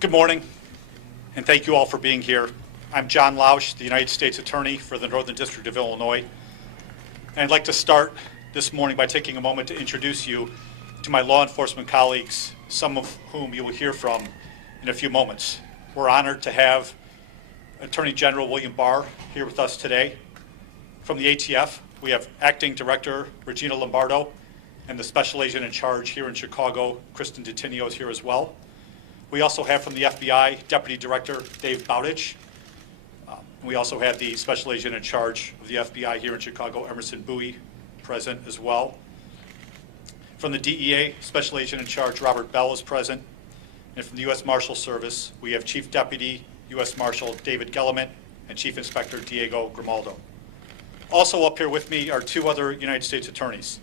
Good morning, and thank you all for being here. I'm John Lausch, the United States Attorney for the Northern District of Illinois. And I'd like to start this morning by taking a moment to introduce you to my law enforcement colleagues, some of whom you will hear from in a few moments. We're honored to have Attorney General William Barr here with us today. From the ATF, we have Acting Director Regina Lombardo and the Special Agent in Charge here in Chicago, Kristen Detention, is here as well. We also have from the FBI, Deputy Director Dave Bowditch. We also have the Special Agent in Charge of the FBI here in Chicago, Emerson Bowie, present as well. From the DEA, Special Agent in Charge Robert Bell is present. And from the U.S. Marshal Service, we have Chief Deputy U.S. Marshal David Gellerman and Chief Inspector Diego Grimaldo. Also up here with me are two other United States attorneys.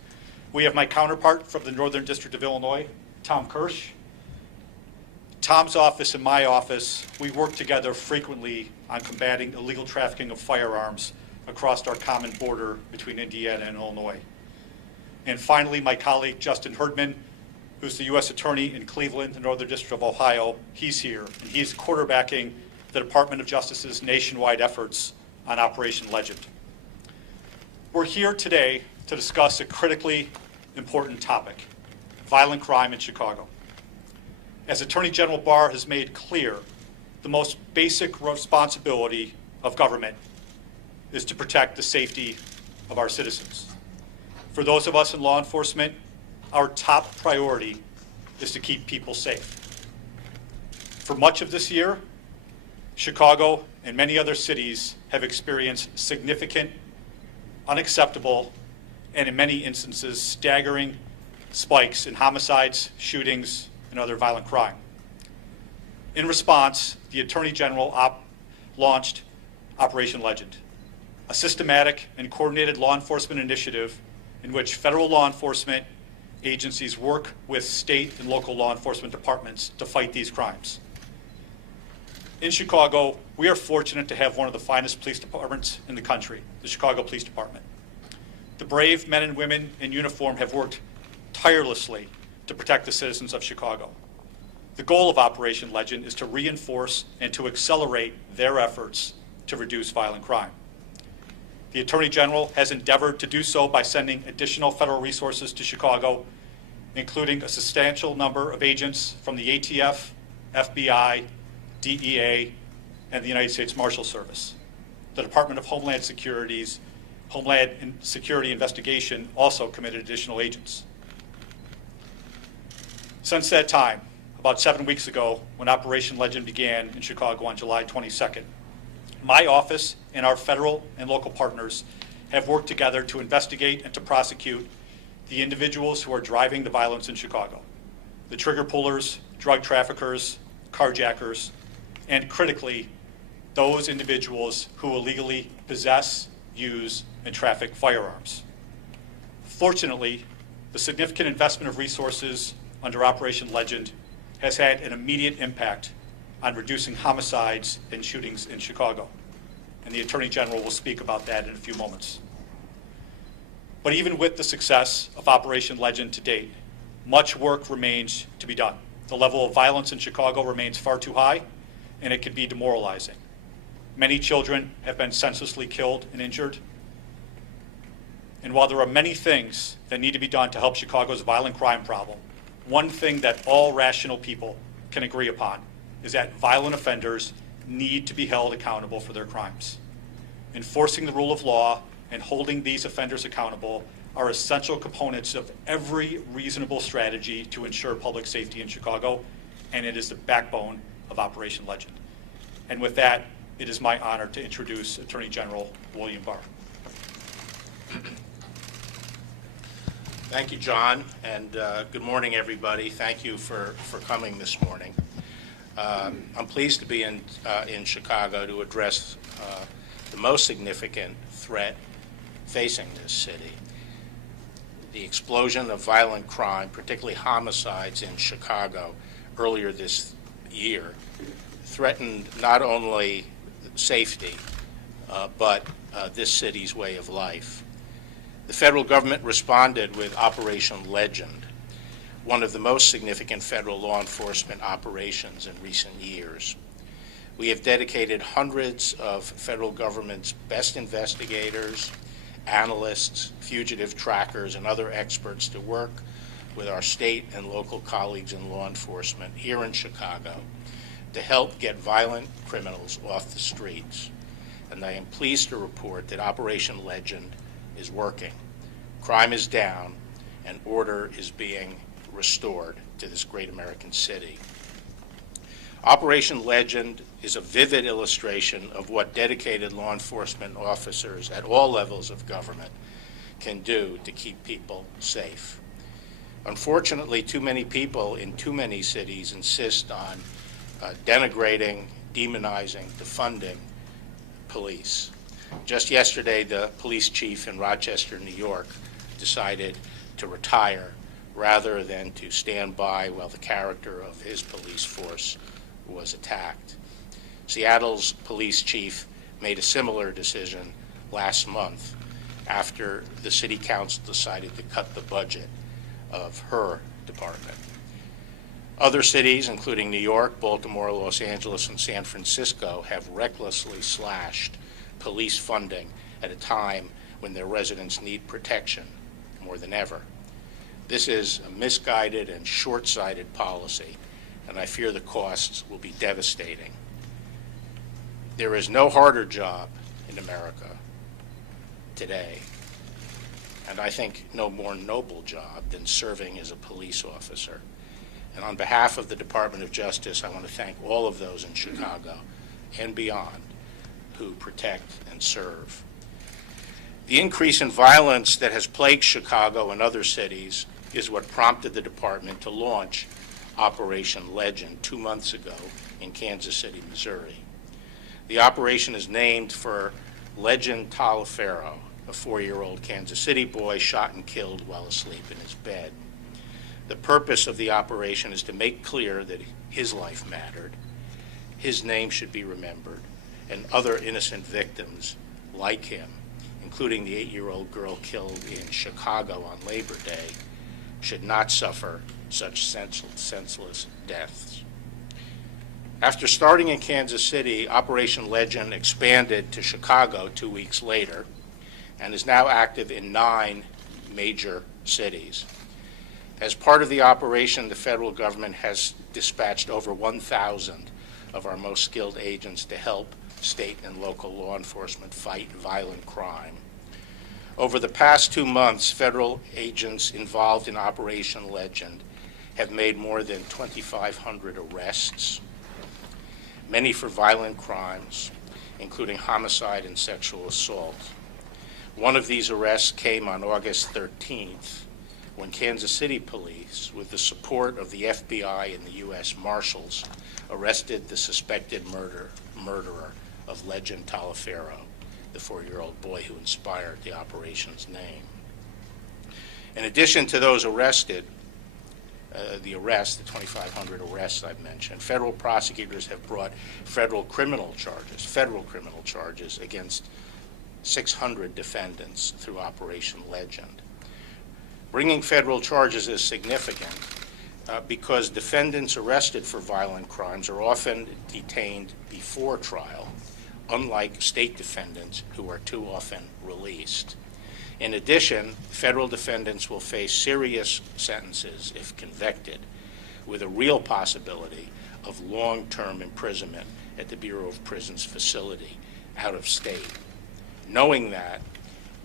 We have my counterpart from the Northern District of Illinois, Tom Kirsch. Tom's office and my office, we work together frequently on combating illegal trafficking of firearms across our common border between Indiana and Illinois. And finally, my colleague, Justin Herdman, who's the U.S. Attorney in Cleveland, the Northern District of Ohio. He's here, and he's quarterbacking the Department of Justice's nationwide efforts on Operation Legend. We're here today to discuss a critically important topic, violent crime in Chicago. As Attorney General Barr has made clear, the most basic responsibility of government is to protect the safety of our citizens. For those of us in law enforcement, our top priority is to keep people safe. For much of this year, Chicago and many other cities have experienced significant, unacceptable, and in many instances, staggering spikes in homicides, shootings, and other violent crime. In response, the Attorney General launched Operation Legend, a systematic and coordinated law enforcement initiative in which federal law enforcement agencies work with state and local law enforcement departments to fight these crimes. In Chicago, we are fortunate to have one of the finest police departments in the country, the Chicago Police Department. The brave men and women in uniform have worked tirelessly to protect the citizens of Chicago. The goal of Operation Legend is to reinforce and to accelerate their efforts to reduce violent crime. The Attorney General has endeavored to do so by sending additional federal resources to Chicago, including a substantial number of agents from the ATF, FBI, DEA, and the United States Marshal Service. The Department of Homeland Security Investigation also committed additional agents. Since that time, about 7 weeks ago, when Operation Legend began in Chicago on July 22nd, my office and our federal and local partners have worked together to investigate and to prosecute the individuals who are driving the violence in Chicago, the trigger pullers, drug traffickers, carjackers, and critically, those individuals who illegally possess, use, and traffic firearms. Fortunately, the significant investment of resources under Operation Legend has had an immediate impact on reducing homicides and shootings in Chicago. And the Attorney General will speak about that in a few moments. But even with the success of Operation Legend to date, much work remains to be done. The level of violence in Chicago remains far too high, and it can be demoralizing. Many children have been senselessly killed and injured. And while there are many things that need to be done to help Chicago's violent crime problem, one thing that all rational people can agree upon is that violent offenders need to be held accountable for their crimes. Enforcing the rule of law and holding these offenders accountable are essential components of every reasonable strategy to ensure public safety in Chicago, and it is the backbone of Operation Legend. And with that, it is my honor to introduce Attorney General William Barr. Thank you, John, and good morning, everybody. Thank you for coming this morning. I'm pleased to be in Chicago to address the most significant threat facing this city. The explosion of violent crime, particularly homicides in Chicago earlier this year, threatened not only safety, but this city's way of life. The federal government responded with Operation Legend, one of the most significant federal law enforcement operations in recent years. We have dedicated hundreds of federal government's best investigators, analysts, fugitive trackers, and other experts to work with our state and local colleagues in law enforcement here in Chicago to help get violent criminals off the streets. And I am pleased to report that Operation Legend is working. Crime is down, and order is being restored to this great American city. Operation Legend is a vivid illustration of what dedicated law enforcement officers at all levels of government can do to keep people safe. Unfortunately, too many people in too many cities insist on denigrating, demonizing, defunding police. Just yesterday, the police chief in Rochester, New York, decided to retire rather than to stand by while the character of his police force was attacked. Seattle's police chief made a similar decision last month after the city council decided to cut the budget of her department. Other cities, including New York, Baltimore, Los Angeles, and San Francisco, have recklessly slashed police funding at a time when their residents need protection more than ever. This is a misguided and short-sighted policy, and I fear the costs will be devastating. There is no harder job in America today, and I think no more noble job than serving as a police officer. And on behalf of the Department of Justice, I want to thank all of those in Chicago and beyond who protect and serve. The increase in violence that has plagued Chicago and other cities is what prompted the department to launch Operation Legend 2 months ago in Kansas City, Missouri. The operation is named for Legend Taliaferro, a 4-year-old Kansas City boy shot and killed while asleep in his bed. The purpose of the operation is to make clear that his life mattered, his name should be remembered, and other innocent victims like him, including the 8-year-old girl killed in Chicago on Labor Day, should not suffer such senseless deaths. After starting in Kansas City, Operation Legend expanded to Chicago 2 weeks later and is now active in 9 major cities. As part of the operation, the federal government has dispatched over 1,000 of our most skilled agents to help state and local law enforcement fight violent crime. Over the past 2 months, federal agents involved in Operation Legend have made more than 2,500 arrests, many for violent crimes, including homicide and sexual assault. One of these arrests came on August 13th, when Kansas City police, with the support of the FBI and the U.S. Marshals, arrested the suspected murderer of Legend Taliaferro, the 4-year-old boy who inspired the operation's name. In addition to those arrested, the 2,500 arrests I've mentioned, federal prosecutors have brought federal criminal charges against 600 defendants through Operation Legend. Bringing federal charges is significant because defendants arrested for violent crimes are often detained before trial, unlike state defendants who are too often released. In addition, federal defendants will face serious sentences if convicted, with a real possibility of long-term imprisonment at the Bureau of Prisons facility out of state. Knowing that,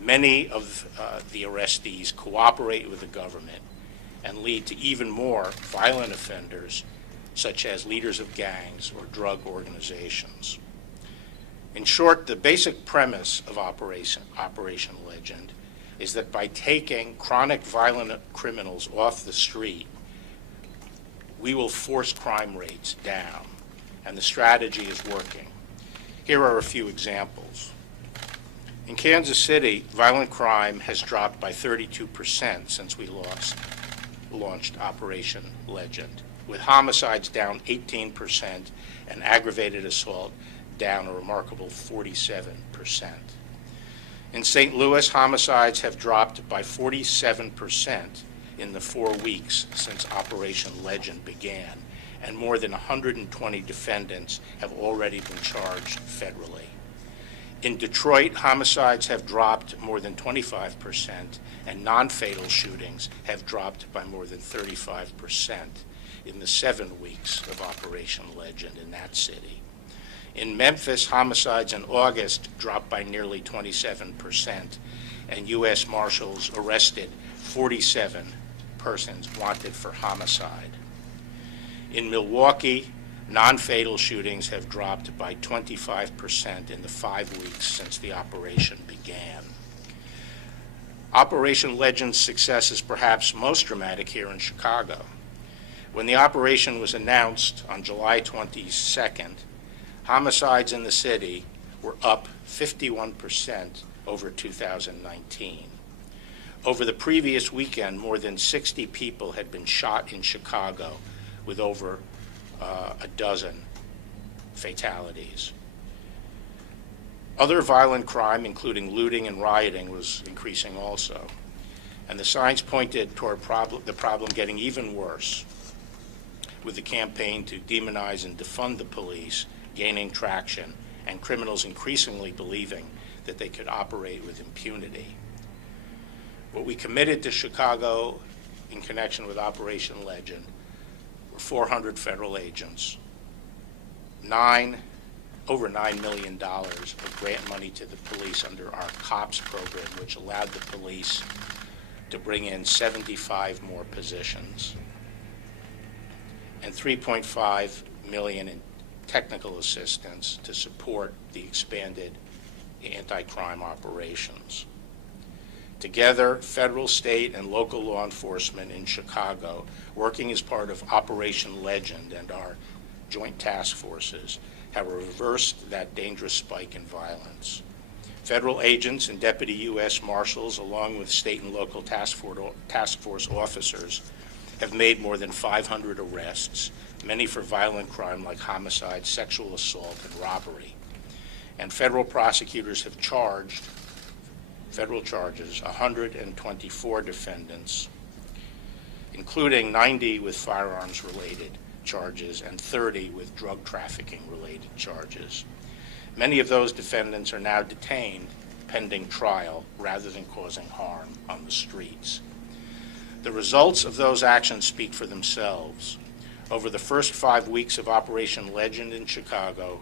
many of the arrestees cooperate with the government and lead to even more violent offenders, such as leaders of gangs or drug organizations. In short, the basic premise of Operation Legend is that by taking chronic violent criminals off the street, we will force crime rates down, and the strategy is working. Here are a few examples. In Kansas City, violent crime has dropped by 32% since we launched Operation Legend, with homicides down 18% and aggravated assault down a remarkable 47%. In St. Louis, homicides have dropped by 47% in the 4 weeks since Operation Legend began, and more than 120 defendants have already been charged federally. In Detroit, homicides have dropped more than 25%, and non-fatal shootings have dropped by more than 35% in the 7 weeks of Operation Legend in that city. In Memphis, homicides in August dropped by nearly 27%, and U.S. Marshals arrested 47 persons wanted for homicide. In Milwaukee, non-fatal shootings have dropped by 25% in the 5 weeks since the operation began. Operation Legend's success is perhaps most dramatic here in Chicago. When the operation was announced on July 22nd, homicides in the city were up 51% over 2019. Over the previous weekend, more than 60 people had been shot in Chicago, with over a dozen fatalities. Other violent crime, including looting and rioting, was increasing also. And the signs pointed toward the problem getting even worse, with the campaign to demonize and defund the police gaining traction, and criminals increasingly believing that they could operate with impunity. What we committed to Chicago in connection with Operation Legend were 400 federal agents, over $9 million of grant money to the police under our COPS program, which allowed the police to bring in 75 more positions, and $3.5 million in technical assistance to support the expanded anti-crime operations. Together, federal, state, and local law enforcement in Chicago, working as part of Operation Legend and our joint task forces, have reversed that dangerous spike in violence. Federal agents and deputy U.S. Marshals, along with state and local task force officers, have made more than 500 arrests, many for violent crime like homicide, sexual assault, and robbery. And federal prosecutors have charged, federal charges, 124 defendants, including 90 with firearms-related charges and 30 with drug trafficking-related charges. Many of those defendants are now detained pending trial rather than causing harm on the streets. The results of those actions speak for themselves. Over the first 5 weeks of Operation Legend in Chicago,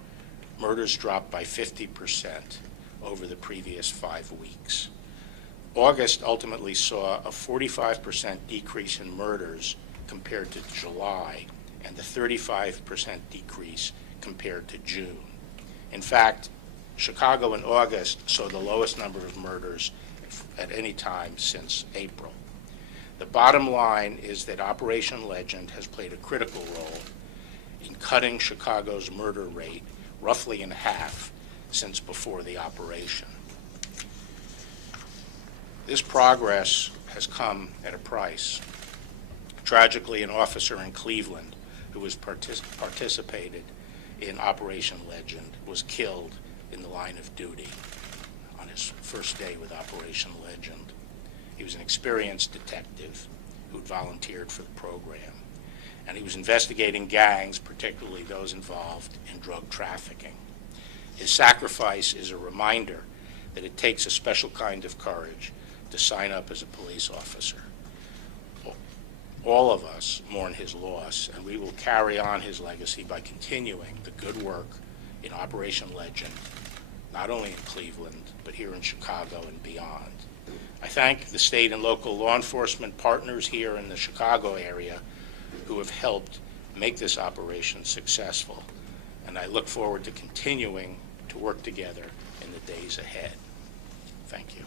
murders dropped by 50% over the previous 5 weeks. August ultimately saw a 45% decrease in murders compared to July, and a 35% decrease compared to June. In fact, Chicago in August saw the lowest number of murders at any time since April. The bottom line is that Operation Legend has played a critical role in cutting Chicago's murder rate roughly in half since before the operation. This progress has come at a price. Tragically, an officer in Cleveland who was participated in Operation Legend was killed in the line of duty on his first day with Operation Legend. He was an experienced detective who'd volunteered for the program, and he was investigating gangs, particularly those involved in drug trafficking. His sacrifice is a reminder that it takes a special kind of courage to sign up as a police officer. All of us mourn his loss, and we will carry on his legacy by continuing the good work in Operation Legend, not only in Cleveland, but here in Chicago and beyond. I thank the state and local law enforcement partners here in the Chicago area who have helped make this operation successful, and I look forward to continuing to work together in the days ahead. Thank you.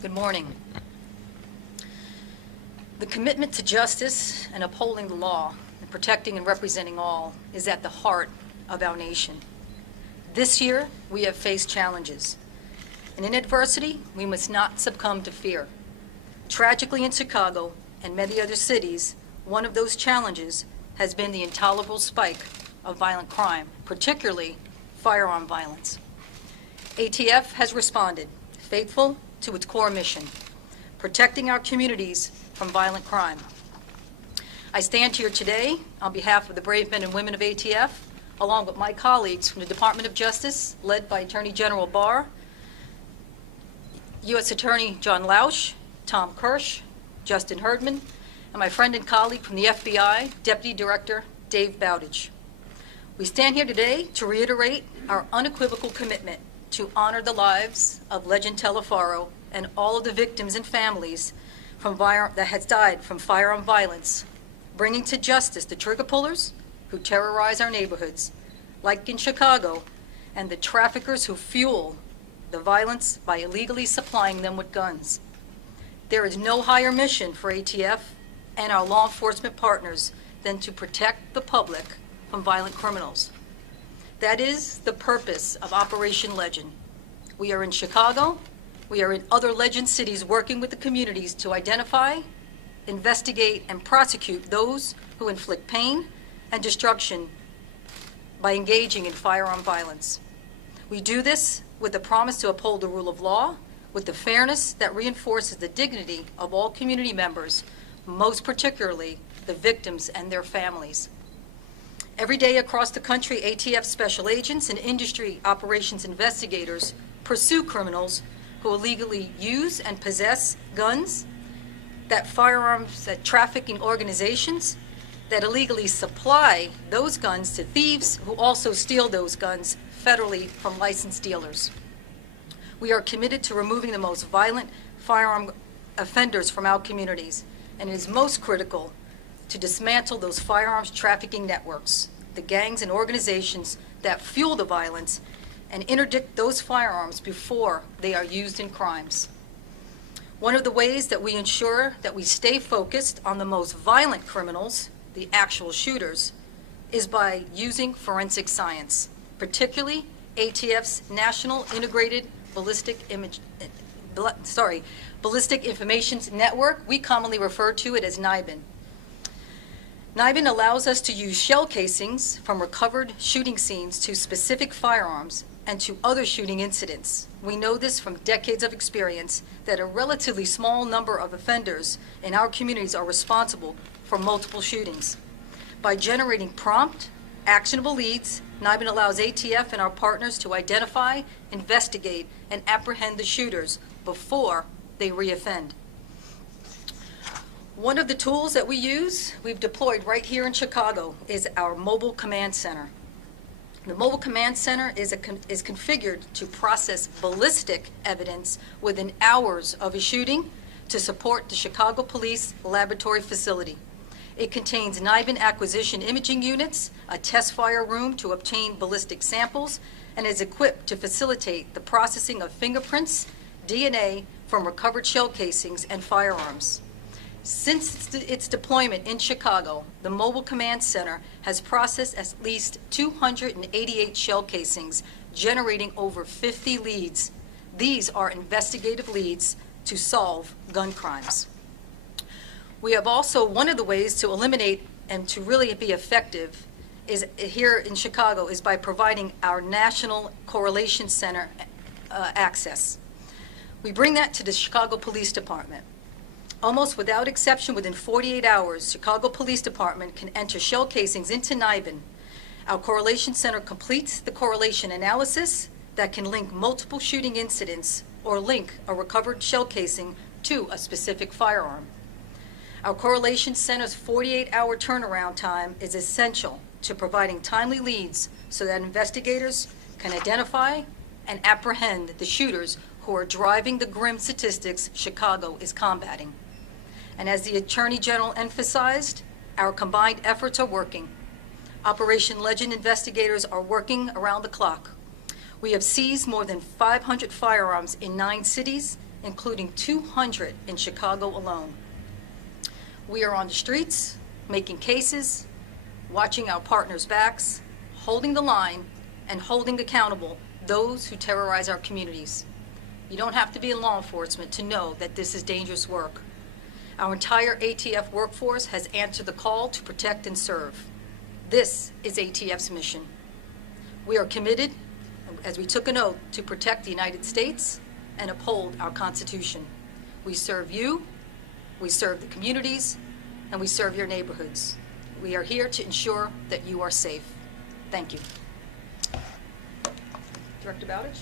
Good morning. The commitment to justice and upholding the law and protecting and representing all is at the heart of our nation. This year, we have faced challenges. And in adversity, we must not succumb to fear. Tragically, in Chicago and many other cities, one of those challenges has been the intolerable spike of violent crime, particularly firearm violence. ATF has responded, faithful to its core mission, protecting our communities from violent crime. I stand here today on behalf of the brave men and women of ATF, along with my colleagues from the Department of Justice, led by Attorney General Barr, U.S. Attorney John Lausch, Tom Kirsch, Justin Herdman, and my friend and colleague from the FBI, Deputy Director Dave Bowditch. We stand here today to reiterate our unequivocal commitment to honor the lives of Legend Telefaro and all of the victims and families that has died from firearm violence, bringing to justice the trigger pullers who terrorize our neighborhoods, like in Chicago, and the traffickers who fuel the violence by illegally supplying them with guns. There is no higher mission for ATF and our law enforcement partners than to protect the public from violent criminals. That is the purpose of Operation Legend. We are in Chicago. We are in other Legend cities working with the communities to identify, investigate, and prosecute those who inflict pain and destruction by engaging in firearm violence. We do this with the promise to uphold the rule of law, with the fairness that reinforces the dignity of all community members, most particularly the victims and their families. Every day across the country, ATF special agents and industry operations investigators pursue criminals who illegally use and possess guns, that trafficking organizations that illegally supply those guns to thieves who also steal those guns federally from licensed dealers. We are committed to removing the most violent firearm offenders from our communities, and it is most critical to dismantle those firearms trafficking networks, the gangs and organizations that fuel the violence, and interdict those firearms before they are used in crimes. One of the ways that we ensure that we stay focused on the most violent criminals, the actual shooters, is by using forensic science, particularly ATF's National Integrated Ballistic Information Network. We commonly refer to it as NIBIN. NIBIN allows us to use shell casings from recovered shooting scenes to specific firearms and to other shooting incidents. We know this from decades of experience that a relatively small number of offenders in our communities are responsible for multiple shootings. By generating prompt, actionable leads, NIBIN allows ATF and our partners to identify, investigate, and apprehend the shooters before they reoffend. One of the tools that we've deployed right here in Chicago, is our mobile command center. The mobile command center is configured to process ballistic evidence within hours of a shooting to support the Chicago Police Laboratory Facility. It contains NIBIN acquisition imaging units, a test fire room to obtain ballistic samples, and is equipped to facilitate the processing of fingerprints, DNA from recovered shell casings, and firearms. Since its deployment in Chicago, the Mobile Command Center has processed at least 288 shell casings, generating over 50 leads. These are investigative leads to solve gun crimes. We have also, one of the ways to eliminate and to really be effective is here in Chicago is by providing our National Correlation Center access. We bring that to the Chicago Police Department. Almost without exception, within 48 hours, Chicago Police Department can enter shell casings into NIBIN. Our Correlation Center completes the correlation analysis that can link multiple shooting incidents or link a recovered shell casing to a specific firearm. Our Correlation Center's 48-hour turnaround time is essential to providing timely leads so that investigators can identify and apprehend the shooters who are driving the grim statistics Chicago is combating. And as the Attorney General emphasized, our combined efforts are working. Operation Legend investigators are working around the clock. We have seized more than 500 firearms in 9 cities, including 200 in Chicago alone. We are on the streets, making cases, watching our partners' backs, holding the line, and holding accountable those who terrorize our communities. You don't have to be in law enforcement to know that this is dangerous work. Our entire ATF workforce has answered the call to protect and serve. This is ATF's mission. We are committed, as we took an oath, to protect the United States and uphold our Constitution. We serve you, we serve the communities, and we serve your neighborhoods. We are here to ensure that you are safe. Thank you. Director Bowditch?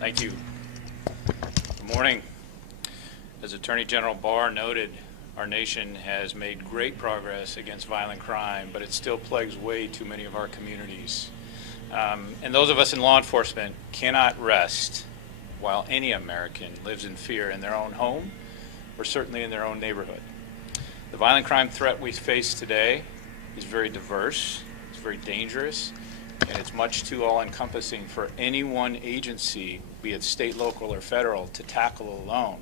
Thank you. Good morning. As Attorney General Barr noted, our nation has made great progress against violent crime, but it still plagues way too many of our communities. And those of us in law enforcement cannot rest while any American lives in fear in their own home or certainly in their own neighborhood. The violent crime threat we face today is very diverse, it's very dangerous, and it's much too all-encompassing for any one agency, be it state, local, or federal, to tackle alone.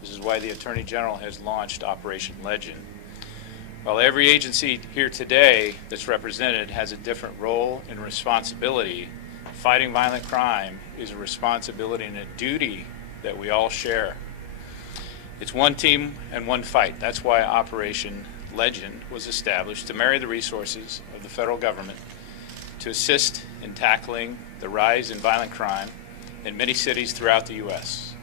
This is why the Attorney General has launched Operation Legend. While every agency here today that's represented has a different role and responsibility, fighting violent crime is a responsibility and a duty that we all share. It's one team and one fight. That's why Operation Legend was established, to marry the resources of the federal government to assist in tackling the rise in violent crime in many cities throughout the U.S.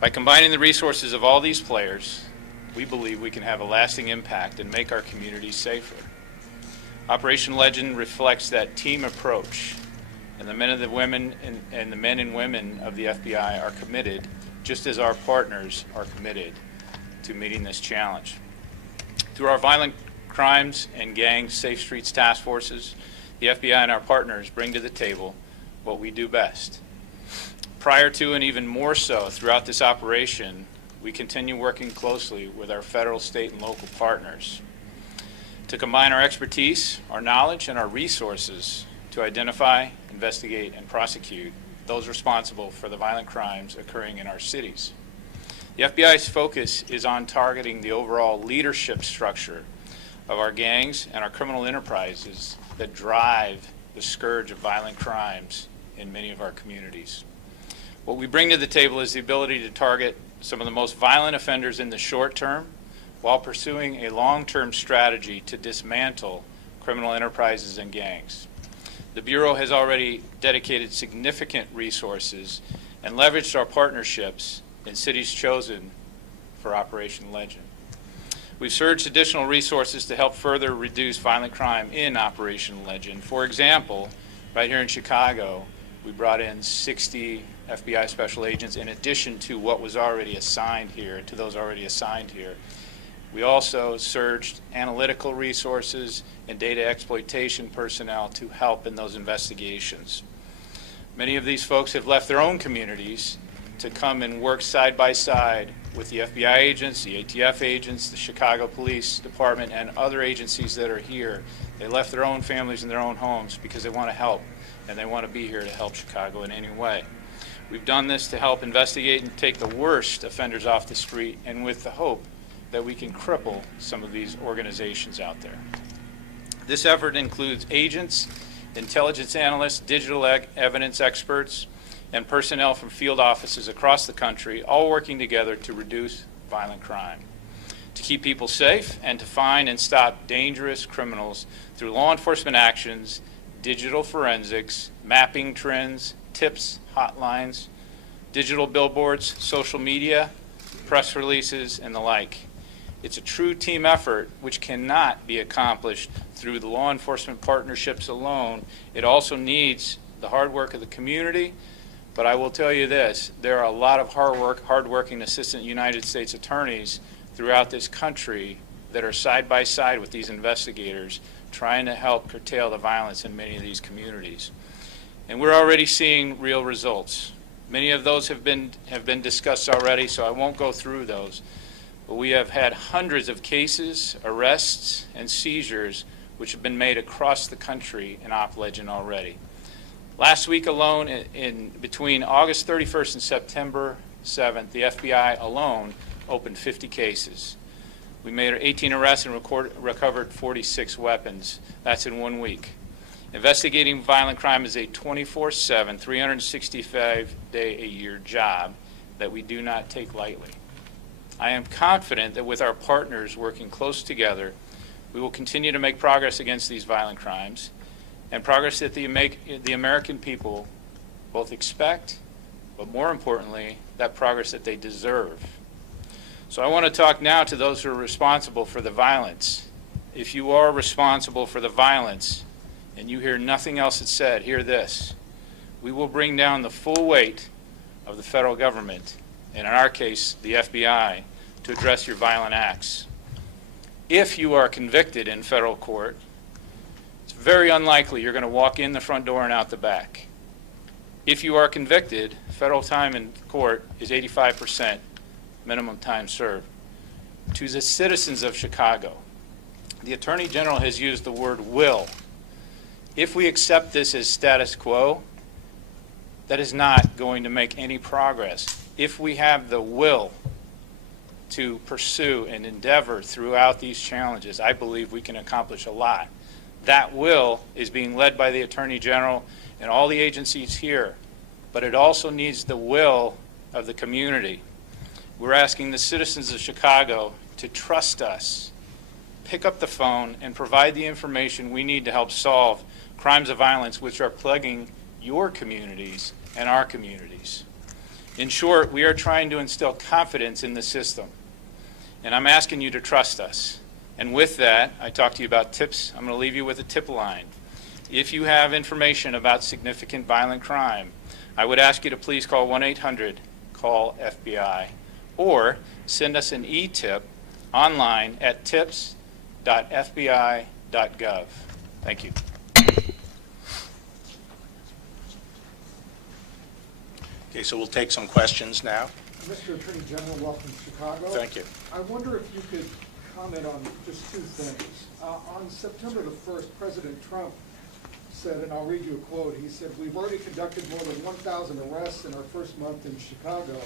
By combining the resources of all these players, we believe we can have a lasting impact and make our communities safer. Operation Legend reflects that team approach, and the men and the women and the men and women of the FBI are committed, just as our partners are committed to meeting this challenge. Through our violent crimes and gang safe streets task forces, the FBI and our partners bring to the table what we do best. Prior to and even more so throughout this operation, we continue working closely with our federal, state, and local partners to combine our expertise, our knowledge, and our resources to identify, investigate, and prosecute those responsible for the violent crimes occurring in our cities. The FBI's focus is on targeting the overall leadership structure of our gangs and our criminal enterprises that drive the scourge of violent crimes in many of our communities. What we bring to the table is the ability to target some of the most violent offenders in the short term while pursuing a long-term strategy to dismantle criminal enterprises and gangs. The Bureau has already dedicated significant resources and leveraged our partnerships in cities chosen for Operation Legend. We've surged additional resources to help further reduce violent crime in Operation Legend. For example, right here in Chicago, we brought in 60 FBI special agents in addition to what was already assigned here, to those already assigned here. We also surged analytical resources and data exploitation personnel to help in those investigations. Many of these folks have left their own communities to come and work side by side with the FBI agents, the ATF agents, the Chicago Police Department, and other agencies that are here. They left their own families and their own homes because they want to help, and they want to be here to help Chicago in any way. We've done this to help investigate and take the worst offenders off the street, and with the hope that we can cripple some of these organizations out there. This effort includes agents, intelligence analysts, digital evidence experts, and personnel from field offices across the country, all working together to reduce violent crime, to keep people safe, and to find and stop dangerous criminals through law enforcement actions, digital forensics, mapping trends, tips, hotlines, digital billboards, social media, press releases, and the like. It's a true team effort which cannot be accomplished through the law enforcement partnerships alone. It also needs the hard work of the community, but I will tell you this, there are a lot of hard-working assistant United States attorneys throughout this country that are side by side with these investigators trying to help curtail the violence in many of these communities. And we're already seeing real results. Many of those have been discussed already, so I won't go through those. But we have had hundreds of cases, arrests, and seizures which have been made across the country in Op Legend already. Last week alone, in between August 31st and September 7th, the FBI alone opened 50 cases. We made 18 arrests and recovered 46 weapons. That's in 1 week. Investigating violent crime is a 24/7, 365-day-a-year job that we do not take lightly. I am confident that with our partners working close together, we will continue to make progress against these violent crimes, and progress that the American people both expect, but more importantly, that progress that they deserve. So I want to talk now to those who are responsible for the violence. If you are responsible for the violence and you hear nothing else that's said, hear this. We will bring down the full weight of the federal government, and in our case, the FBI, to address your violent acts. If you are convicted in federal court, it's very unlikely you're going to walk in the front door and out the back. If you are convicted, federal time in court is 85% minimum time served. To the citizens of Chicago, the Attorney General has used the word will. If we accept this as status quo, that is not going to make any progress. If we have the will to pursue and endeavor throughout these challenges, I believe we can accomplish a lot. That will is being led by the Attorney General and all the agencies here, but it also needs the will of the community. We're asking the citizens of Chicago to trust us, pick up the phone, and provide the information we need to help solve crimes of violence which are plaguing your communities and our communities. In short, we are trying to instill confidence in the system, and I'm asking you to trust us. And with that, I talked to you about tips. I'm going to leave you with a tip line. If you have information about significant violent crime, I would ask you to please call 1-800-CALL-FBI or send us an e-tip online at tips.fbi.gov. Thank you. Okay, so we'll take some questions now. Mr. Attorney General, welcome to Chicago. Thank you. I wonder if you could comment on just two things. On September the 1st, President Trump said, and I'll read you a quote, he said, "We've already conducted more than 1,000 arrests in our first month in Chicago.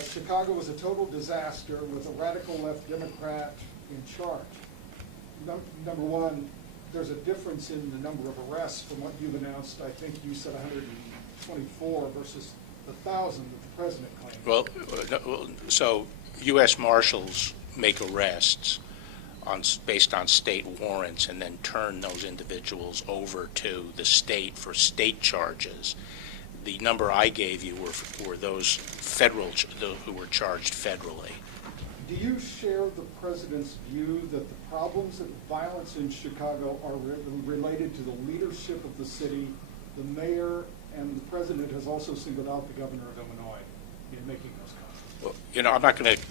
Chicago was a total disaster with a radical left Democrat in charge." Number one, there's a difference in the number of arrests from what you've announced. I think you said 124 versus the 1,000 that the president claimed. Well, so U.S. Marshals make arrests based on state warrants and then turn those individuals over to the state for state charges. The number I gave you were those who were charged federally. Do you share the president's view that the problems of violence in Chicago are related to the leadership of the city, the mayor, and the president has also singled out the governor of Illinois in making those comments? Well, I'm not going to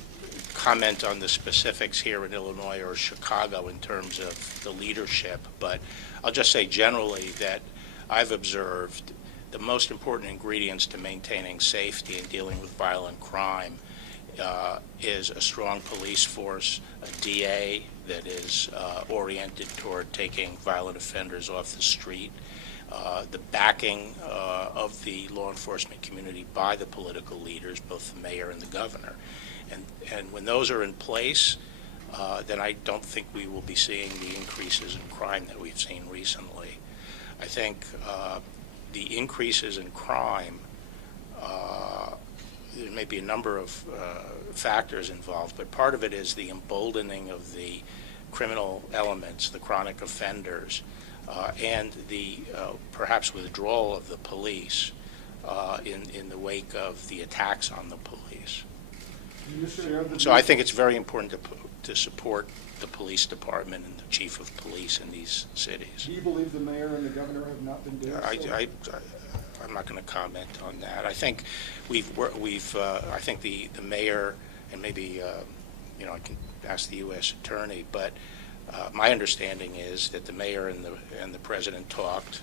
comment on the specifics here in Illinois or Chicago in terms of the leadership, but I'll just say generally that I've observed the most important ingredients to maintaining safety and dealing with violent crime is a strong police force, a DA that is oriented toward taking violent offenders off the street, the backing of the law enforcement community by the political leaders, both the mayor and the governor. And when those are in place, then I don't think we will be seeing the increases in crime that we've seen recently. I think the increases in crime, there may be a number of factors involved, but part of it is the emboldening of the criminal elements, the chronic offenders, and the perhaps withdrawal of the police in the wake of the attacks on the police. So I think it's very important to support the police department and the chief of police in these cities. Do you believe the mayor and the governor have not been doing so? I'm not going to comment on that. I think I think the mayor and maybe I can ask the U.S. attorney, but my understanding is that the mayor and the president talked.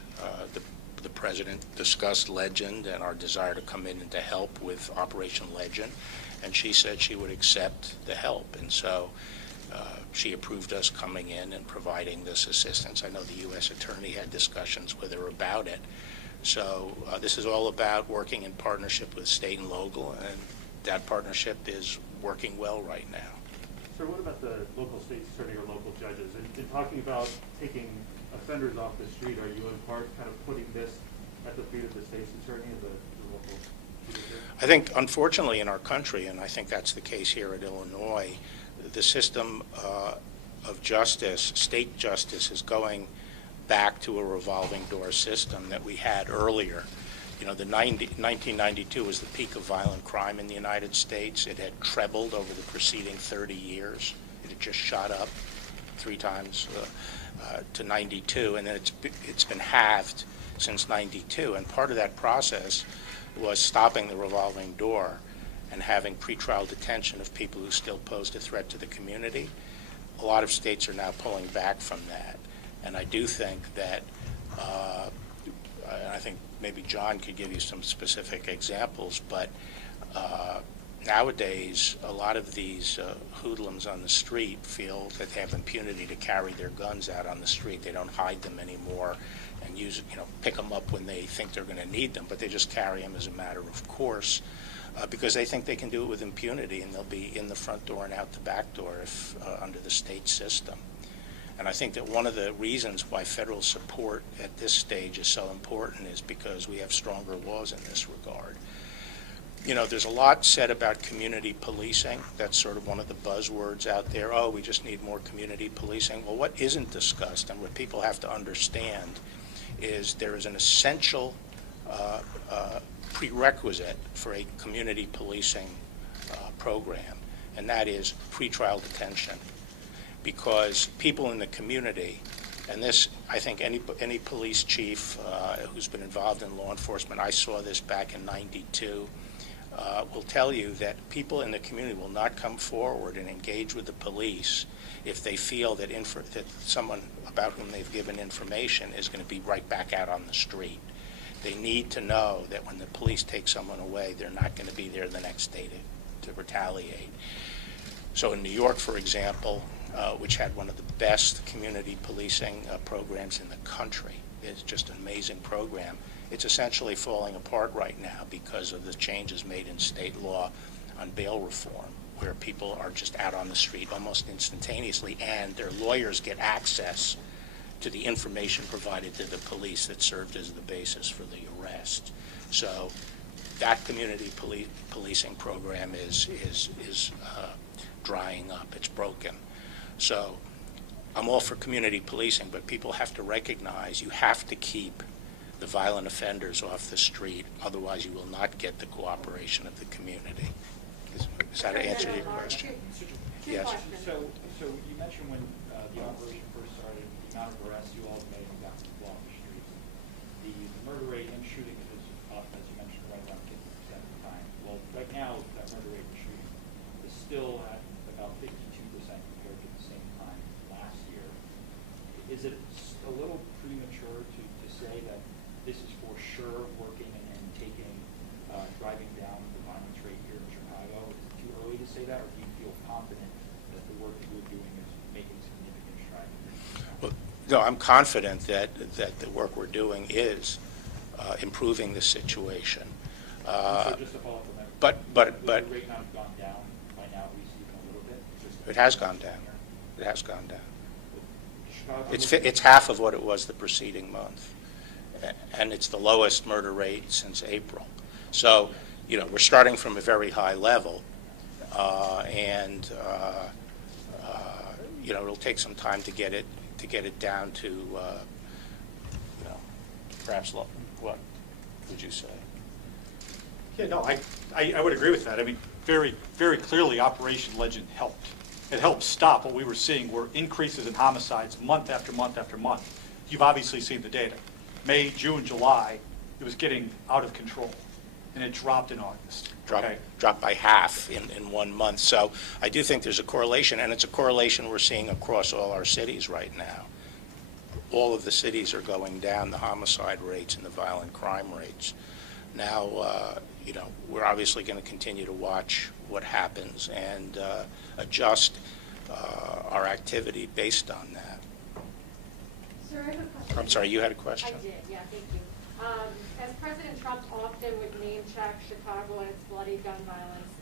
The president discussed Legend and our desire to come in and to help with Operation Legend, and she said she would accept the help, and so she approved us coming in and providing this assistance. I know the U.S. attorney had discussions with her about it. So this is all about working in partnership with state and local, and that partnership is working well right now. Sir, what about the local state's attorney or local judges? In talking about taking offenders off the street, are you in part kind of putting this at the feet of the state's attorney or the local judiciary? I think, unfortunately, in our country, and I think that's the case here in Illinois, the system of justice, state justice, is going back to a revolving door system that we had earlier. You know, 1992 was the peak of violent crime in the United States. It had trebled over the preceding 30 years. It had just shot up 3 times to 92, and then it's been halved since 92. And part of that process was stopping the revolving door and having pretrial detention of people who still posed a threat to the community. A lot of states are now pulling back from that. And I do think that, I think maybe John could give you some specific examples, but nowadays a lot of these hoodlums on the street feel that they have impunity to carry their guns out on the street. They don't hide them anymore and use, pick them up when they think they're going to need them, but they just carry them as a matter of course because they think they can do it with impunity, and they'll be in the front door and out the back door if under the state system. And I think that one of the reasons why federal support at this stage is so important is because we have stronger laws in this regard. There's a lot said about community policing. That's sort of one of the buzzwords out there. Oh, we just need more community policing. Well, what isn't discussed and what people have to understand is there is an essential prerequisite for a community policing program, and that is pretrial detention. Because people in the community, and this, I think any police chief who's been involved in law enforcement, I saw this back in '92, will tell you that people in the community will not come forward and engage with the police if they feel that someone about whom they've given information is going to be right back out on the street. They need to know that when the police take someone away, they're not going to be there the next day to retaliate. So in New York, for example, which had one of the best community policing programs in the country. It's just an amazing program. It's essentially falling apart right now because of the changes made in state law on bail reform, where people are just out on the street almost instantaneously, and their lawyers get access to the information provided to the police that served as the basis for the arrest. So that community policing program is drying up. It's broken. So I'm all for community policing, but people have to recognize you have to keep the violent offenders off the street, otherwise you will not get the cooperation of the community. Is that an answer to your question? Yes. So you mentioned when the operation first started, the amount of arrests you all made and got people off the streets. The murder rate and shooting is up, as you mentioned, right around 50% of the time. Well, right now, that murder rate and shooting is still at about 52% compared to the same time last year. Is it a little premature to say that this is for sure working and taking, driving down the violence rate here in Chicago? Is it too early to say that, or do you feel confident that the work that you're doing is making significant strides? Well, no, I'm confident that the work we're doing is improving the situation. So just to follow up on that, But the rate not have gone down by now, at least even a little bit? it has gone down. It has gone down. Chicago, It's half of what it was the preceding month, and it's the lowest murder rate since April. So, we're starting from a very high level, and it'll take some time to get it down to, perhaps what would you say? Yeah, no, I would agree with that. I mean, very, very clearly, Operation Legend helped. It helped stop what we were seeing were increases in homicides month after month after month. You've obviously seen the data. May, June, July, it was getting out of control, and it dropped in August. Dropped by half in 1 month. So I do think there's a correlation, and it's a correlation we're seeing across all our cities right now. All of the cities are going down, the homicide rates and the violent crime rates. Now, we're obviously going to continue to watch what happens and adjust our activity based on that. Sir, I have a question. I'm sorry, you had a question? I did, yeah, thank you. often would name check Chicago and its bloody gun violence.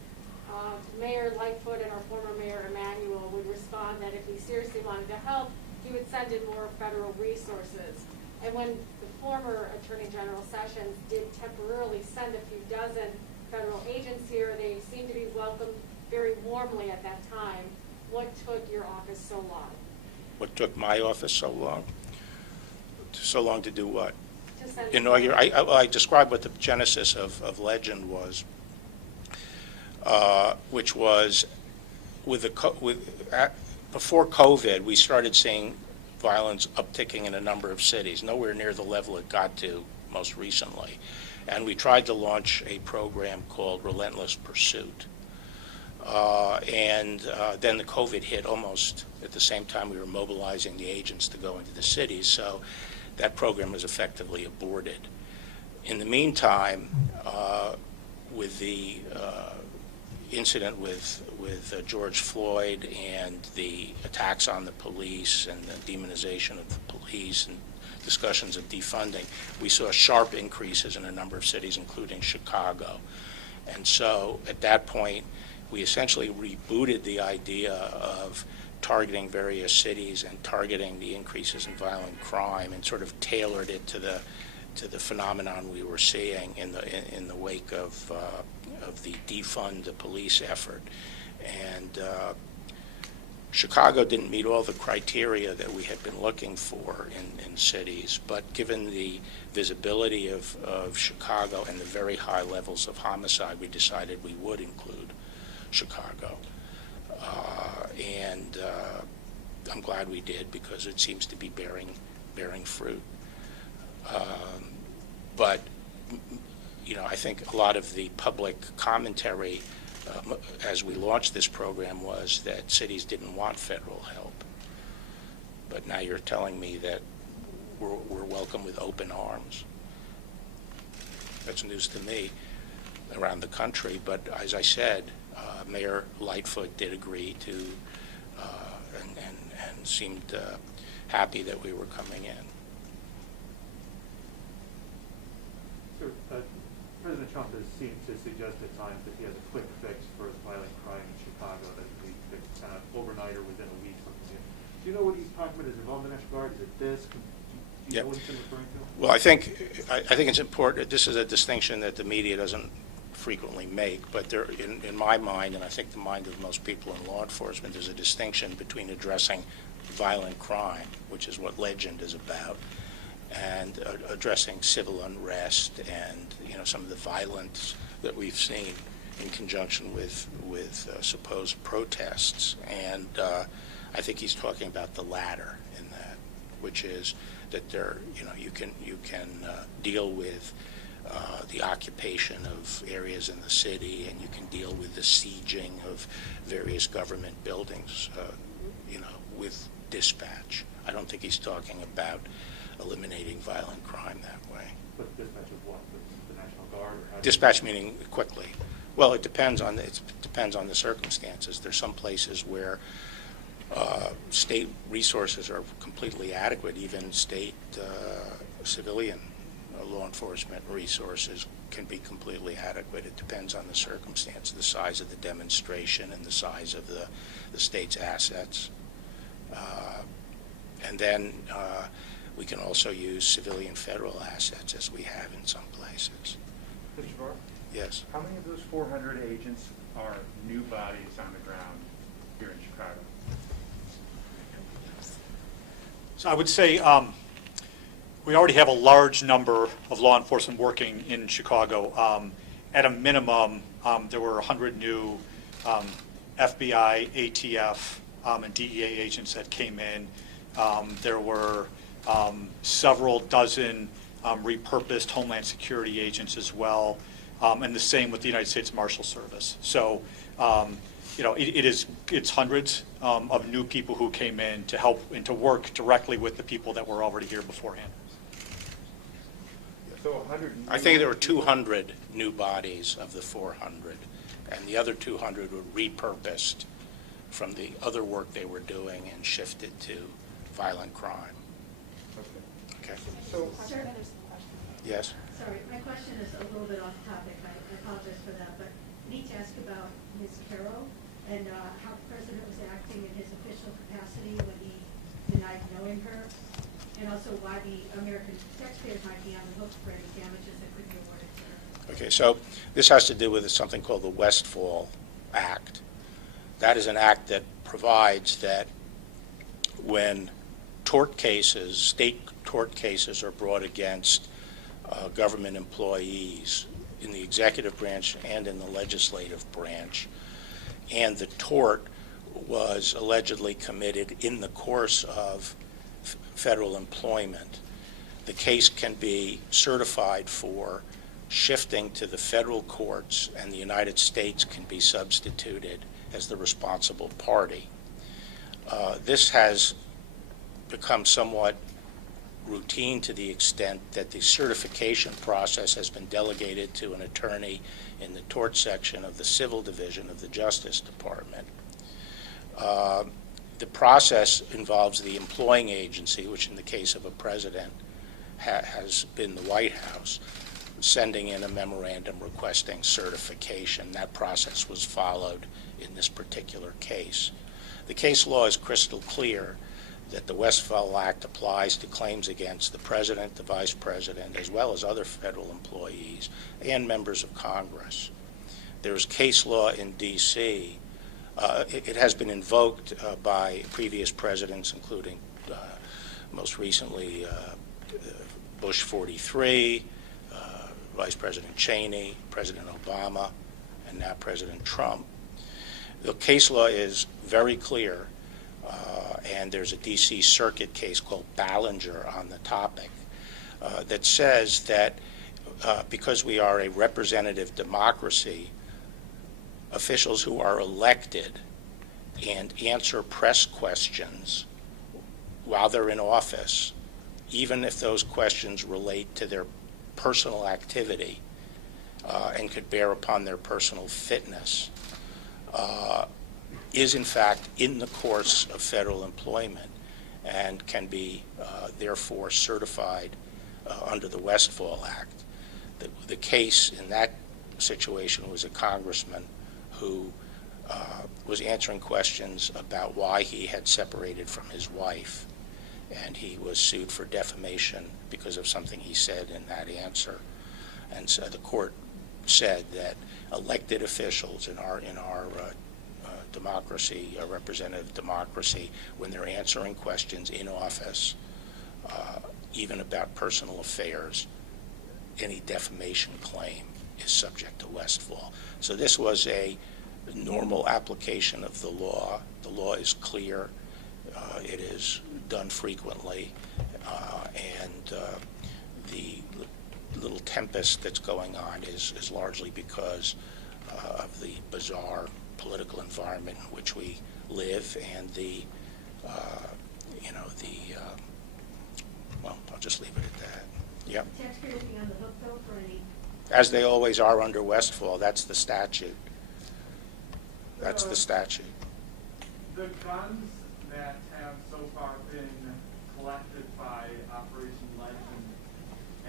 Mayor Lightfoot and our former Mayor Emanuel would respond that if we seriously wanted to help, he would send in more federal resources. And when the former Attorney General Sessions did temporarily send a few dozen federal agents here, they seemed to be welcomed very warmly at that time. What took your office so long? What took my office so long? So long to do what? To send I described what the genesis of Legend was, which was before COVID, we started seeing violence upticking in a number of cities, nowhere near the level it got to most recently. And we tried to launch a program called Relentless Pursuit. Then the COVID hit almost at the same time we were mobilizing the agents to go into the cities, so that program was effectively aborted. In the meantime, with the incident with George Floyd and the attacks on the police and the demonization of the police and discussions of defunding, we saw sharp increases in a number of cities, including Chicago. And so at that point, we essentially rebooted the idea of targeting various cities and targeting the increases in violent crime and sort of tailored it to the phenomenon we were seeing in the wake of the defund the police effort. And Chicago didn't meet all the criteria that we had been looking for in cities, but given the visibility of Chicago and the very high levels of homicide, we decided we would include Chicago. And I'm glad we did, because it seems to be bearing fruit. But I think a lot of the public commentary as we launched this program was that cities didn't want federal help. But now you're telling me that we're welcome with open arms. That's news to me around the country. But as I said, Mayor Lightfoot did agree to and seemed happy that we were coming in. Sir, President Trump has seemed to suggest at times that he has a quick fix for violent crime in Chicago that can be fixed kind of overnight or within a week. Something. Do you know what he's talking about? Is it involved in the National Guard? Is it this? Do you know what he's been referring to? Well, I think it's important. This is a distinction that the media doesn't frequently make, but there, in my mind, and I think the mind of most people in law enforcement, there's a distinction between addressing violent crime, which is what Legend is about, and addressing civil unrest and some of the violence that we've seen in conjunction with supposed protests. And I think he's talking about the latter in that, which is that there you can deal with the occupation of areas in the city, and you can deal with the sieging of various government buildings, with dispatch. I don't think he's talking about eliminating violent crime that way. But dispatch of what? The National Guard? Or Dispatch meaning quickly. Well, it depends on the circumstances. There's some places where state resources are completely adequate. Even state civilian law enforcement resources can be completely adequate. It depends on the circumstance, the size of the demonstration and the size of the state's assets. And then we can also use civilian federal assets, as we have in some places. Mr. Barr? Yes. How many of those 400 agents are new bodies on the ground here in Chicago? So I would say we already have a large number of law enforcement working in Chicago. At a minimum, there were 100 new FBI, ATF, and DEA agents that came in. There were several dozen repurposed Homeland Security agents as well, and the same with the United States Marshal Service. So, it's hundreds of new people who came in to help and to work directly with the people that were already here beforehand. So 100. I think there were 200 new bodies of the 400, and the other 200 were repurposed from the other work they were doing and shifted to violent crime. Okay. Okay. So, Yes. Sorry, my question is a little bit off topic. I apologize for that, but I need to ask about Ms. Carroll and how the president was acting in his official capacity when he denied knowing her, and also why the American taxpayers might be on the hook for any damages that could be awarded to her. Okay, so this has to do with something called the Westfall Act. That is an act that provides that when tort cases, state tort cases are brought against government employees in the executive branch and in the legislative branch, and the tort was allegedly committed in the course of federal employment, the case can be certified for shifting to the federal courts, and the United States can be substituted as the responsible party. This has become somewhat routine to the extent that the certification process has been delegated to an attorney in the tort section of the Civil Division of the Justice Department. The process involves the employing agency, which in the case of a president has been the White House, sending in a memorandum requesting certification. That process was followed in this particular case. The case law is crystal clear that the Westfall Act applies to claims against the president, the vice president, as well as other federal employees and members of Congress. There's case law in D.C. It has been invoked by previous presidents, including most recently Bush 43, Vice President Cheney, President Obama, and now President Trump. The case law is very clear, and there's a D.C. Circuit case called Ballinger on the topic that says that because we are a representative democracy, officials who are elected and answer press questions while they're in office, even if those questions relate to their personal activity and could bear upon their personal fitness, is in fact in the course of federal employment and can be therefore certified under the Westfall Act. The case in that situation was a congressman who was answering questions about why he had separated from his wife, and he was sued for defamation because of something he said in that answer. And so the court said that elected officials in our democracy, a representative democracy, when they're answering questions in office, even about personal affairs, any defamation claim is subject to Westfall. So this was a normal application of the law. The law is clear. It is done frequently, and the little tempest that's going on is largely because of the bizarre political environment in which we live, and well, I'll just leave it at that. Yep. Taxpayers being on the hook, though, for any... As they always are under Westfall. That's the statute. That's the statute. The guns that have so far been collected by Operation Legend,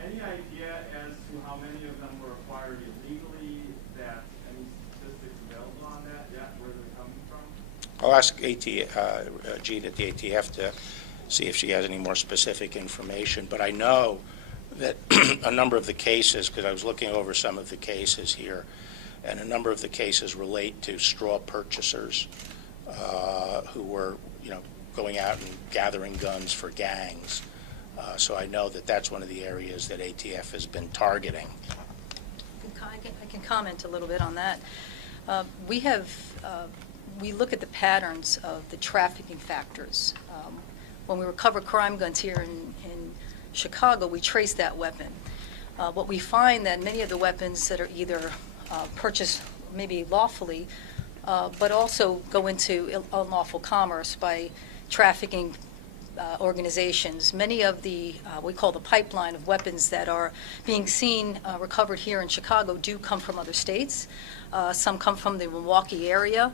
any idea as to how many of them were acquired illegally, that any statistics available on that yet, where they're coming from? I'll ask Jean at the ATF to see if she has any more specific information, but I know that a number of the cases, because I was looking over some of the cases here, and a number of the cases relate to straw purchasers who were, going out and gathering guns for gangs. So I know that that's one of the areas that ATF has been targeting. I can comment a little bit on that. We look at the patterns of the trafficking factors. When we recover crime guns here in Chicago, we trace that weapon. What we find that many of the weapons that are either purchased maybe lawfully, but also go into unlawful commerce by trafficking organizations. Many of the, we call the pipeline of weapons that are being seen, recovered here in Chicago do come from other states. Some come from the Milwaukee area.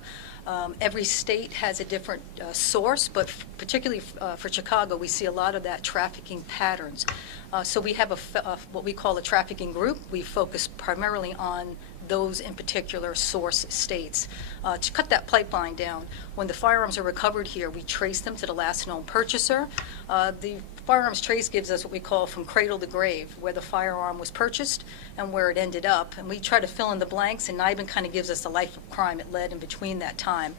Every state has a different source, but particularly for Chicago, we see a lot of that trafficking patterns. So we have what we call a trafficking group. We focus primarily on those in particular source states. To cut that pipeline down, when the firearms are recovered here, we trace them to the last known purchaser. The firearms trace gives us what we call from cradle to grave, where the firearm was purchased and where it ended up. And we try to fill in the blanks, and NIBIN kind of gives us the life of crime it led in between that time.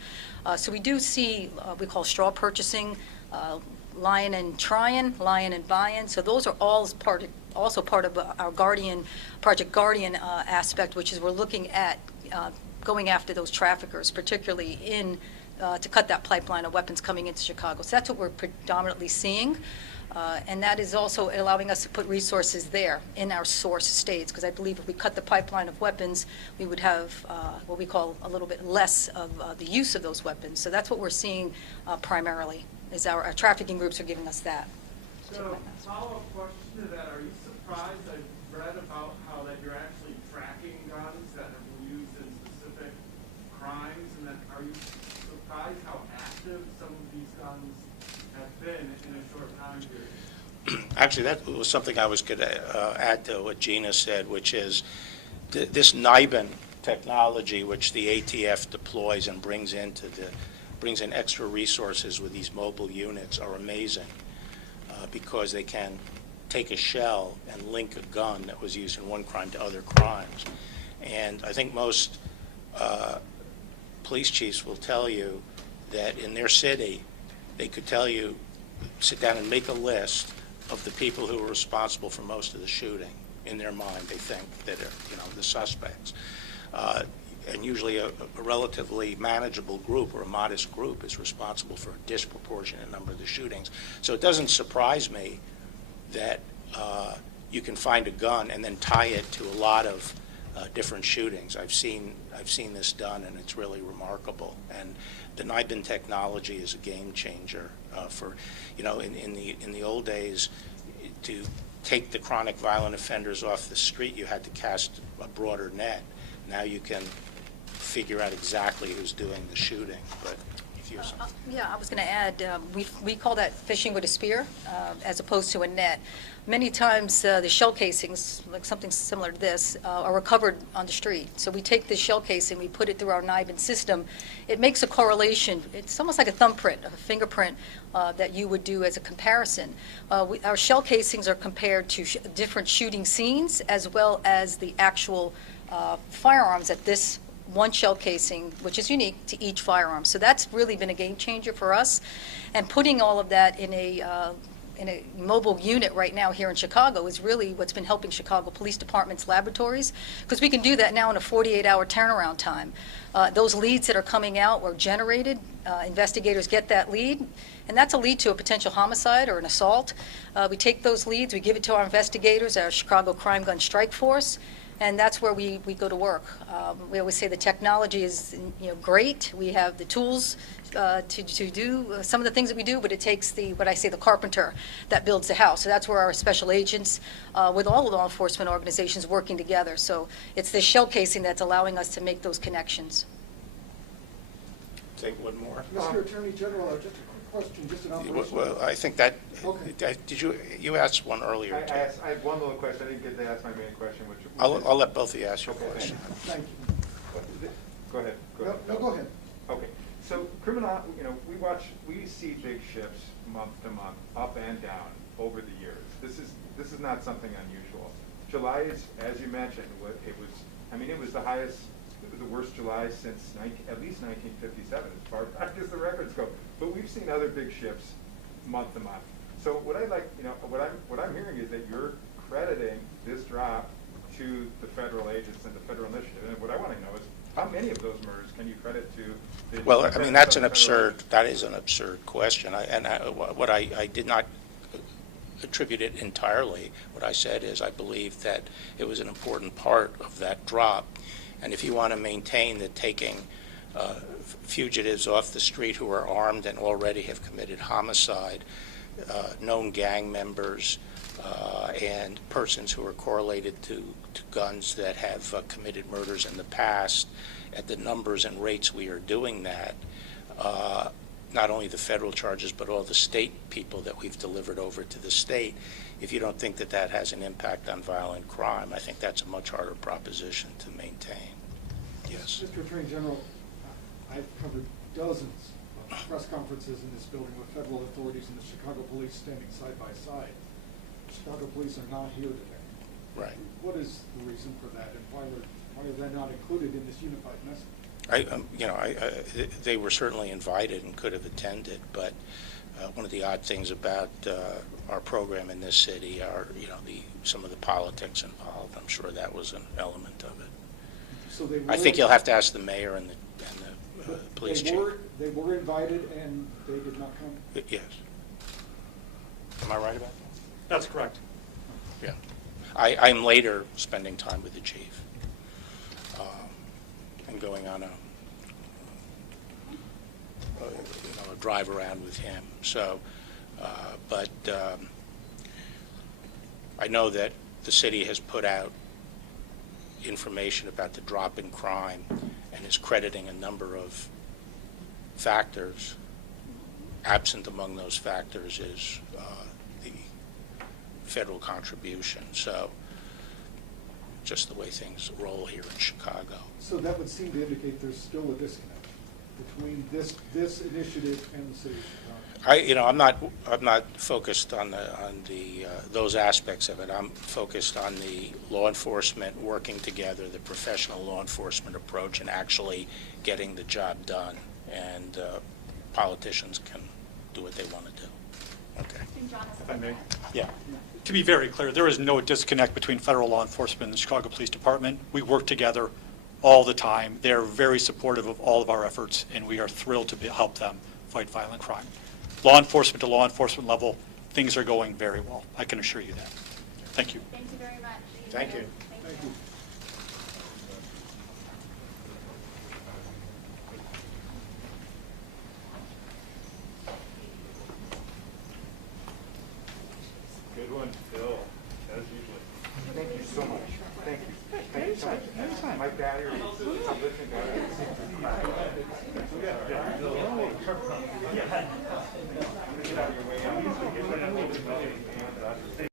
So we do see, we call straw purchasing, lying and trying, lying and buying. So those are all also part of our Project Guardian aspect, which is we're looking at going after those traffickers, particularly to cut that pipeline of weapons coming into Chicago. So that's what we're predominantly seeing. And that is also allowing us to put resources there in our source states, because I believe if we cut the pipeline of weapons, we would have what we call a little bit less of the use of those weapons. So that's what we're seeing primarily, is our trafficking groups are giving us that. So, follow-up question to that, are you surprised? I've read about how that you're actually tracking guns that have been used in specific crimes, and that are you surprised how active some of these guns have been in a short time period? Actually, that was something I was going to add to what Gina said, which is this NIBIN technology, which the ATF deploys and brings in extra resources with these mobile units, are amazing because they can take a shell and link a gun that was used in one crime to other crimes. And I think most police chiefs will tell you that in their city, they could tell you, sit down and make a list of the people who were responsible for most of the shooting. In their mind, they think that are, the suspects. And usually a relatively manageable group or a modest group is responsible for a disproportionate number of the shootings. So it doesn't surprise me that you can find a gun and then tie it to a lot of different shootings. I've seen this done, and it's really remarkable. And the NIBIN technology is a game changer for, in the old days, to take the chronic violent offenders off the street, you had to cast a broader net. Now you can figure out exactly who's doing the shooting. But if you're Yeah, I was going to add, we call that fishing with a spear as opposed to a net. Many times the shell casings, like something similar to this, are recovered on the street. So we take this shell casing, we put it through our NIBIN system. It makes a correlation. It's almost like a thumbprint, a fingerprint that you would do as a comparison. Our shell casings are compared to different shooting scenes as well as the actual firearms at this one shell casing, which is unique to each firearm. So that's really been a game changer for us. And putting all of that in a mobile unit right now here in Chicago is really what's been helping Chicago Police Department's laboratories, because we can do that now in a 48-hour turnaround time. Those leads that are coming out were generated. Investigators get that lead, and that's a lead to a potential homicide or an assault. We take those leads, we give it to our investigators, our Chicago Crime Gun Strike Force, and that's where we go to work. We always say the technology is great. We have the tools to do some of the things that we do, but it takes the carpenter that builds the house. So that's where our special agents with all law enforcement organizations working together. So it's the shell casing that's allowing us to make those connections. take one more. Mr. Attorney General, just a quick question, just an observation. Well, I think that, Okay. did you asked one earlier, too. I had one little question. I didn't get to ask my main question, which. I'll let both of you ask your Okay, question. Thank you. Go ahead. No, go ahead. Okay, so we see big shifts month to month, up and down over the years. This is not something unusual. July is, as you mentioned, it was the highest, the worst July since at least 1957, as far back as the records go. But we've seen other big shifts month to month. So what I'm hearing is that you're crediting this drop to the federal agents and the federal initiative. And what I want to know is, how many of those murders can you credit to? Well, that is an absurd question. I did not attribute it entirely. What I said is I believe that it was an important part of that drop. And if you want to maintain that taking fugitives off the street who are armed and already have committed homicide known gang members and persons who are correlated to guns that have committed murders in the past. At the numbers and rates we are doing that, not only the federal charges, but all the state people that we've delivered over to the state, if you don't think that that has an impact on violent crime, I think that's a much harder proposition to maintain. Yes. Mr. Attorney General, I've covered dozens of press conferences in this building with federal authorities and the Chicago police standing side by side. Chicago police are not here today. Right. What is the reason for that, and why are they not included in this unified message? They were certainly invited and could have attended, but one of the odd things about our program in this city are, some of the politics involved. I'm sure that was an element of it. So they were, I think you'll have to ask the mayor and the police chief. They were invited and they did not come? Yes. Am I right about that? That's correct. Yeah. I'm later spending time with the chief and going on a drive around with him. So, but I know that the city has put out information about the drop in crime and is crediting a number of factors. Absent among those factors is the federal contribution. So just the way things roll here in Chicago. So that would seem to indicate there's still a disconnect between this initiative and the city of Chicago. I'm not focused on those aspects of it. I'm focused on the law enforcement working together, the professional law enforcement approach, and actually getting the job done. And politicians can do what they want to do. Okay. If I may. Yeah. To be very clear, there is no disconnect between federal law enforcement and the Chicago Police Department. We work together all the time. They're very supportive of all of our efforts, and we are thrilled to help them fight violent crime. Law enforcement to law enforcement level, things are going very well. I can assure you that. Thank you. Thank you very much. Thank you. Thank you. Good one, Phil, as usual. Thank you so much. Thank you. Thank you so much. My battery is listening to it.